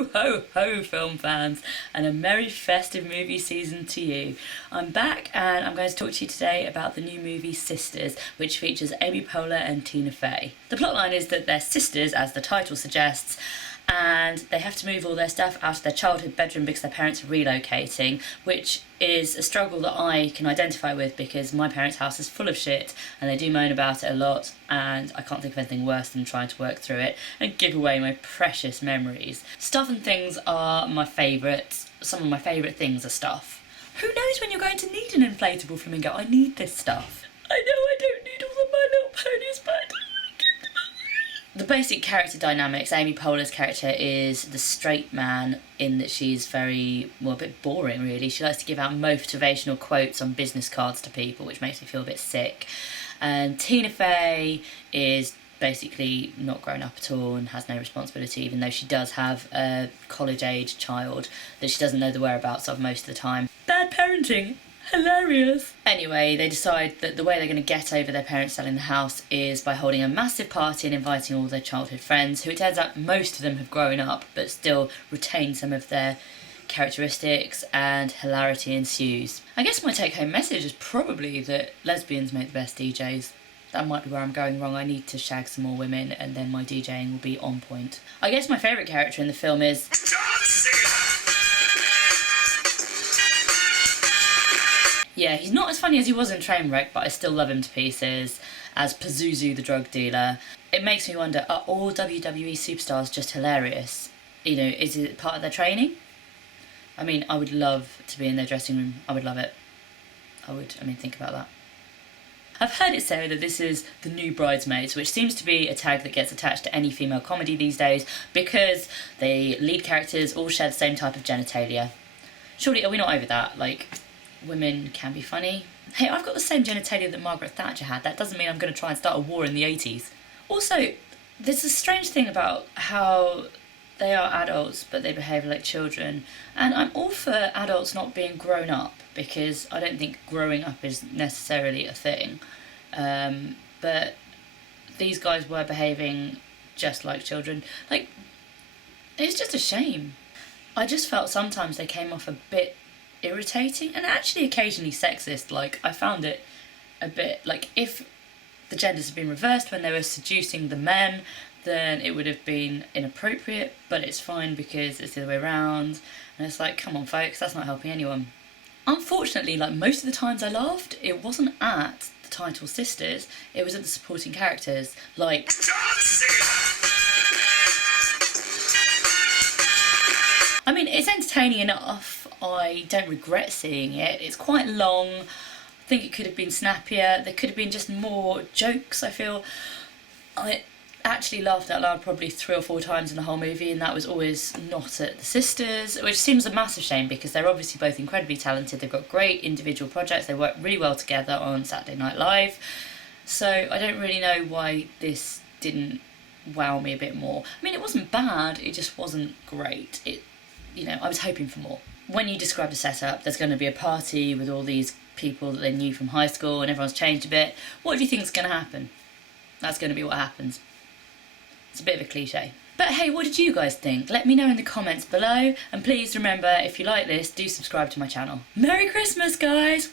Ho ho ho film fans, and a merry festive movie season to you. I'm back and I'm going to talk to you today about the new movie Sisters, which features Amy Poehler and Tina Fey. The plotline is that they're sisters, as the title suggests, and they have to move all their stuff out of their childhood bedroom because their parents are relocating, which is a struggle that I can identify with because my parents' house is full of shit and they do moan about it a lot, and I can't think of anything worse than trying to work through it and give away my precious memories. Stuff and things are my favourites. Some of my favourite things are stuff. Who knows when you're going to need an inflatable flamingo? I need this stuff. I know I don't need all the My Little Ponies, but the basic character dynamics. Amy Poehler's character is the straight man in that she's very, well, a bit boring really. She likes to give out motivational quotes on business cards to people, which makes me feel a bit sick. And Tina Fey is basically not grown up at all and has no responsibility, even though she does have a college-age child that she doesn't know the whereabouts of most of the time. Bad parenting. Hilarious. Anyway, they decide that the way they're going to get over their parents selling the house is by holding a massive party and inviting all their childhood friends, who it turns out most of them have grown up but still retain some of their characteristics, and hilarity ensues. I guess my take-home message is probably that lesbians make the best DJs. That might be where I'm going wrong. I need to shag some more women and then my DJing will be on point. I guess my favourite character in the film is yeah, he's not as funny as he was in Trainwreck, but I still love him to pieces as Pazuzu the drug dealer. It makes me wonder, are all WWE superstars just hilarious? You know, is it part of their training? I mean, I would love to be in their dressing room. I would love it. Think about that. I've heard it said that this is the new Bridesmaids, which seems to be a tag that gets attached to any female comedy these days because the lead characters all share the same type of genitalia. Surely, are we not over that? Like, women can be funny. Hey, I've got the same genitalia that Margaret Thatcher had. That doesn't mean I'm going to try and start a war in the 80s. Also, there's a strange thing about how they are adults but they behave like children, and I'm all for adults not being grown up because I don't think growing up is necessarily a thing, but these guys were behaving just like children. Like, it's just a shame. I just felt sometimes they came off a bit irritating and actually occasionally sexist. Like, I found it a bit like, if the genders had been reversed when they were seducing the men, then it would have been inappropriate, but it's fine because it's the other way around, and it's like, come on folks, that's not helping anyone. Unfortunately, like most of the times I laughed, it wasn't at the title Sisters, it was at the supporting characters, like I mean, it's entertaining enough. I don't regret seeing it. It's quite long. I think it could have been snappier. There could have been just more jokes, I feel. I actually laughed out loud probably 3 or 4 times in the whole movie, and that was always not at the sisters, which seems a massive shame because they're obviously both incredibly talented. They've got great individual projects. They work really well together on Saturday Night Live. So I don't really know why this didn't wow me a bit more. I mean, it wasn't bad, it just wasn't great. I was hoping for more. When you describe the setup, there's going to be a party with all these people that they knew from high school and everyone's changed a bit. What do you think is going to happen? That's going to be what happens. It's a bit of a cliche. But hey, what did you guys think? Let me know in the comments below, and please remember, if you like this, do subscribe to my channel. Merry Christmas, guys!